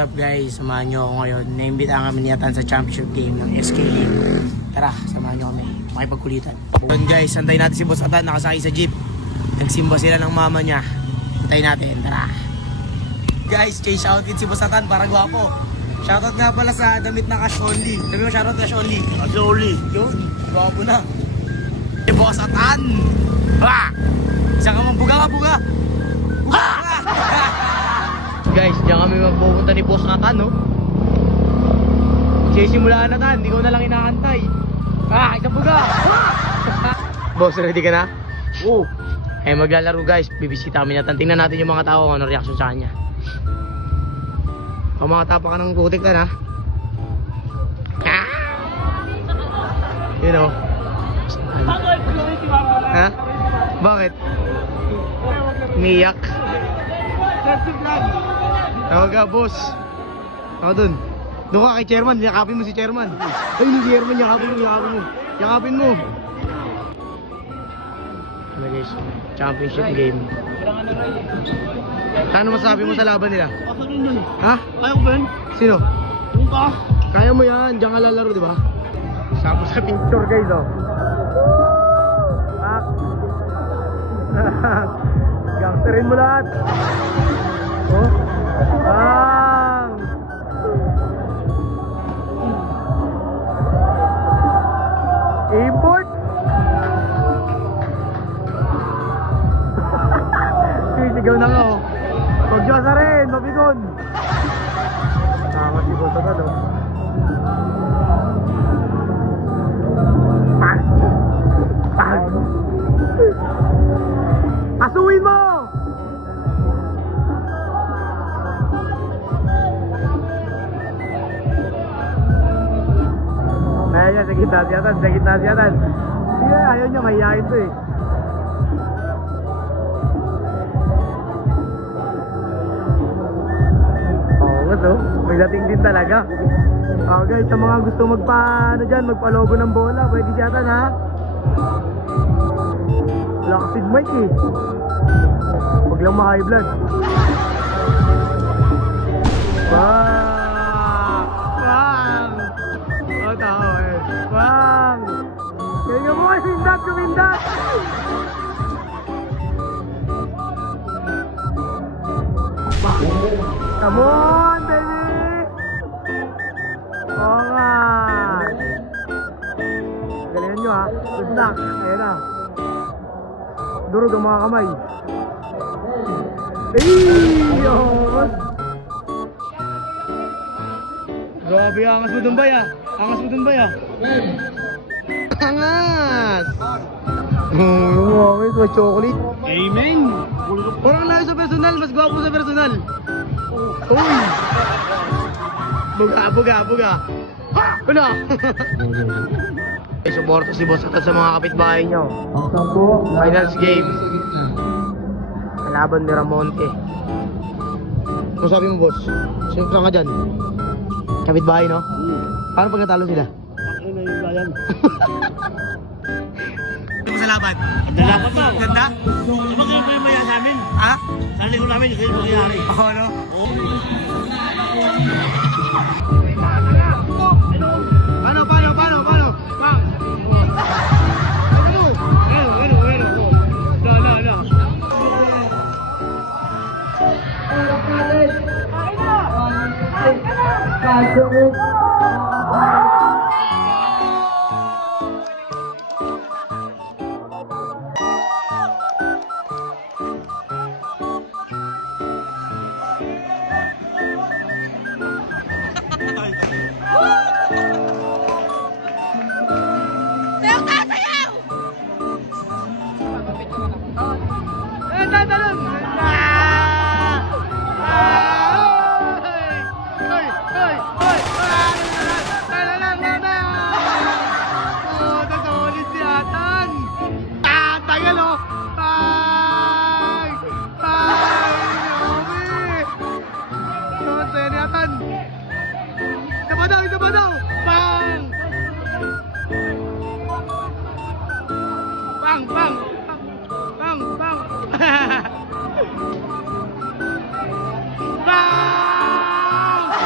up guys? Samahan nyo ako ngayon. Naimbitahan kami ni Atan sa championship game ng SK League. Tara, samahan nyo kami. Makipagkulitan. Yun guys, antayin natin si Boss Atan nakasakay sa jeep. Nagsimba sila ng mama niya. Antayin natin, tara. Guys, change outfit si Boss Atan para gwapo. Shoutout nga pala sa damit na cash only. Sabi mo shoutout cash only. Cash only. Yun, gwapo na. Si Boss Atan! Ha! Isang ka buga ka, buga! Buga! Guys, diyan kami magpupunta ni Boss Atan, no? Sisimulaan na Tan, hindi ko na lang inaantay. Ah, isang buga! Boss, ready ka na? Oo. Eh, maglalaro guys, bibisita kami na Tan. Tingnan natin yung mga tao kung ano reaction sa kanya. Kung mga tapa ka ng kutik Tan, ha? Ah! You know. Ha? Bakit? Umiyak? Tawag ka, boss. Ako dun. Doon ka kay chairman, yakapin mo si chairman. Ay, ni chairman, yakapin mo. Yakapin mo. Ano guys, championship game. Ano masabi mo sa laban nila? Asa rin yun. Ha? Kaya ko ba yun? Sino? Yung ka? Kaya mo yan, diyan ka lalaro, di ba? Sapo sa picture guys, oh. Gangsterin mo lahat. Oh. Bang! Import? Sisigaw na nga, oh. Pagdiyosa rin, mabigon. Tama si Boto ka, oh. Pag! Pag! Asuin mo! Ayan, sa gitna siyatan. Yeah, ayaw niya, mahihayin to eh. Oo nga to, may dating din talaga. Guys, sa mga gusto magpa-logo ng bola, pwede siyatan ha. Wala kasi mic eh. Huwag lang ma-high blood. Bang! Bang! O tao eh. Bang! Kaya mo kasi kumindat! Bang! Come on, baby! Oo nga! Galingan nyo ha. Good luck. Ayan na. Durog ang mga kamay. Yun! Grabe, angas mo dun ba ya? Angas! Oh, okay, so chocolate. Amen. Parang na sa personal, mas gwapo sa personal. Uy! Buga. Ano? Suporta si Boss Atan sa mga kapitbahay nyo. Finals game. Kalaban ni Ramonte. Ano sabi mo, boss? Sino lang ka dyan? Kapitbahay, no? Paano pag natalo sila? Ano na yung bayan? Ano mo sa laban? Dapat na. Ganda? Sabagay ko yung maya sa amin. Ha? Sarili ko namin, kasi mangyayari. Ako, no? Oo. Paano? Bang! Isa pa daw! Bang! Bang! Bang! Bang! Bang! Bang!